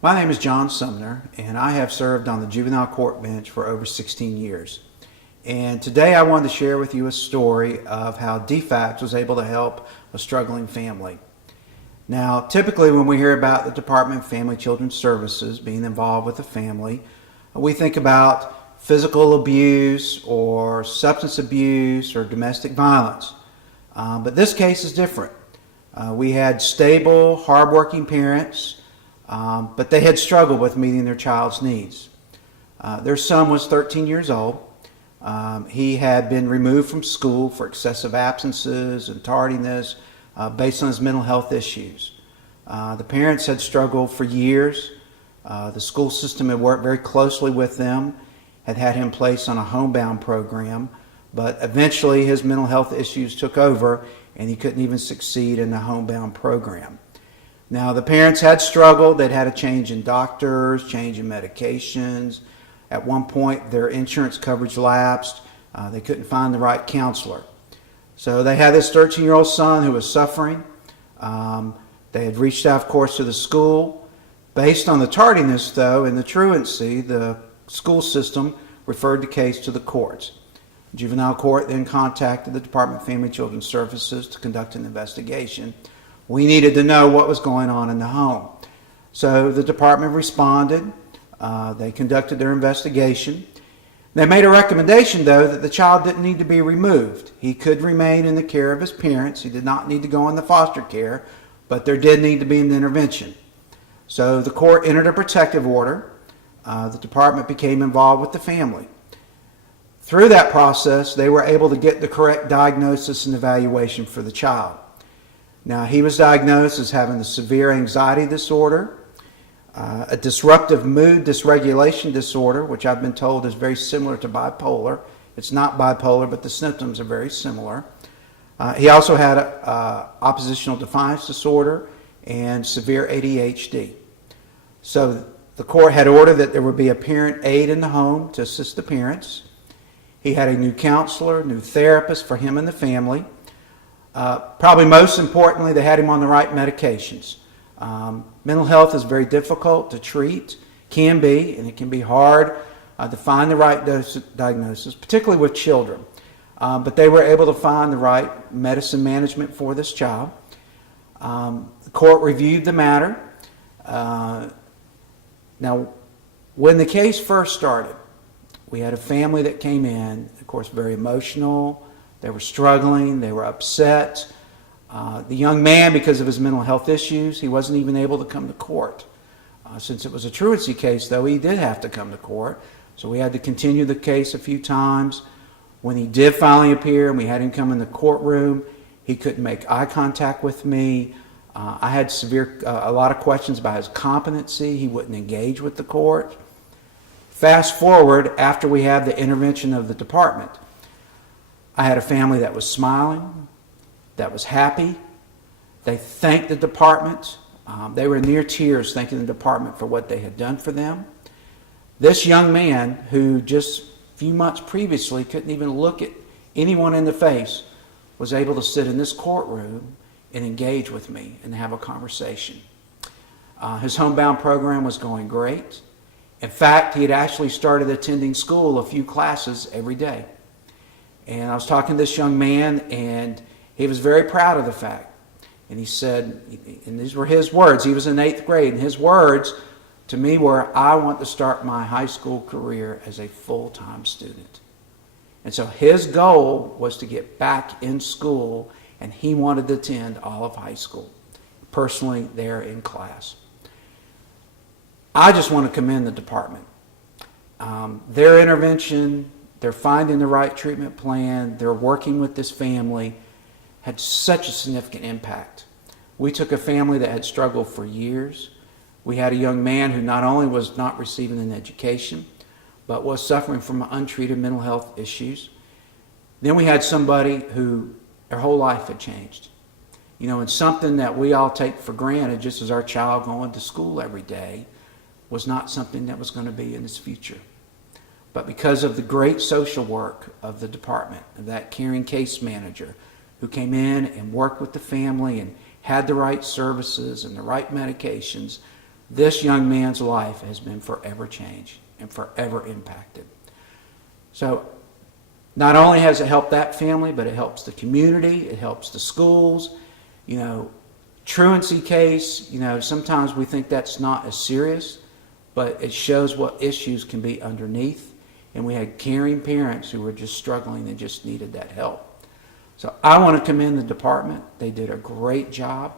My name is John Sumner, and I have served on the juvenile court bench for over 16 years. And today I wanted to share with you a story of how DFCS was able to help a struggling family. Now, typically when we hear about the Department of Family Children Services being involved with a family, we think about physical abuse or substance abuse or domestic violence. But this case is different. We had stable, hardworking parents, but they had struggled with meeting their child's needs. Their son was 13 years old. He had been removed from school for excessive absences and tardiness based on his mental health issues. The parents had struggled for years. The school system had worked very closely with them, had him placed on a homebound program, but eventually his mental health issues took over and he couldn't even succeed in the homebound program. Now, the parents had struggled. They'd had a change in doctors, change in medications. At one point, their insurance coverage lapsed. They couldn't find the right counselor. So they had this 13-year-old son who was suffering. They had reached out, of course, to the school. Based on the tardiness, though, and the truancy, the school system referred the case to the courts. Juvenile court then contacted the Department of Family Children Services to conduct an investigation. We needed to know what was going on in the home. So the department responded. They conducted their investigation. They made a recommendation, though, that the child didn't need to be removed. He could remain in the care of his parents. He did not need to go into foster care, but there did need to be an intervention. So the court entered a protective order. The department became involved with the family. Through that process, they were able to get the correct diagnosis and evaluation for the child. Now, he was diagnosed as having a severe anxiety disorder, a disruptive mood dysregulation disorder, which I've been told is very similar to bipolar. It's not bipolar, but the symptoms are very similar. He also had oppositional defiance disorder and severe ADHD. So the court had ordered that there would be a parent aide in the home to assist the parents. He had a new counselor, new therapist for him and the family. Probably most importantly, they had him on the right medications. Mental health is very difficult to treat, can be, and it can be hard to find the right diagnosis, particularly with children. But they were able to find the right medicine management for this child. The court reviewed the matter. Now, when the case first started, we had a family that came in, of course, very emotional. They were struggling. They were upset. The young man, because of his mental health issues, he wasn't even able to come to court. Since it was a truancy case, though, he did have to come to court. So we had to continue the case a few times. When he did finally appear and we had him come in the courtroom, he couldn't make eye contact with me. I had a lot of questions about his competency. He wouldn't engage with the court. Fast forward, after we had the intervention of the department, I had a family that was smiling, that was happy. They thanked the department. They were near tears thanking the department for what they had done for them. This young man, who just a few months previously couldn't even look at anyone in the face, was able to sit in this courtroom and engage with me and have a conversation. His homebound program was going great. In fact, he had actually started attending school a few classes every day. And I was talking to this young man, and he was very proud of the fact. And he said, and these were his words, he was in 8th grade, and his words to me were, I want to start my high school career as a full-time student. And so his goal was to get back in school, and he wanted to attend all of high school, personally there in class. I just want to commend the department. Their intervention, they're finding the right treatment plan, they're working with this family, had such a significant impact. We took a family that had struggled for years. We had a young man who not only was not receiving an education, but was suffering from untreated mental health issues. Then we had somebody who their whole life had changed. You know, and something that we all take for granted, just as our child going to school every day, was not something that was going to be in his future. But because of the great social work of the department, of that caring case manager who came in and worked with the family and had the right services and the right medications, this young man's life has been forever changed and forever impacted. So not only has it helped that family, but it helps the community, it helps the schools. Truancy case, sometimes we think that's not as serious, but it shows what issues can be underneath. And we had caring parents who were just struggling and just needed that help. So I want to commend the department. They did a great job,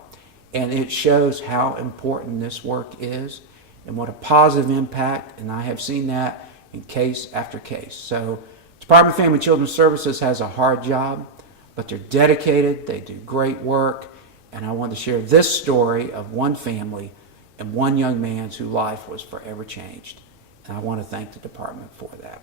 and it shows how important this work is and what a positive impact, and I have seen that in case after case. So Department of Family and Children's Services has a hard job, but they're dedicated, they do great work, and I want to share this story of one family and one young man whose life was forever changed. And I want to thank the department for that.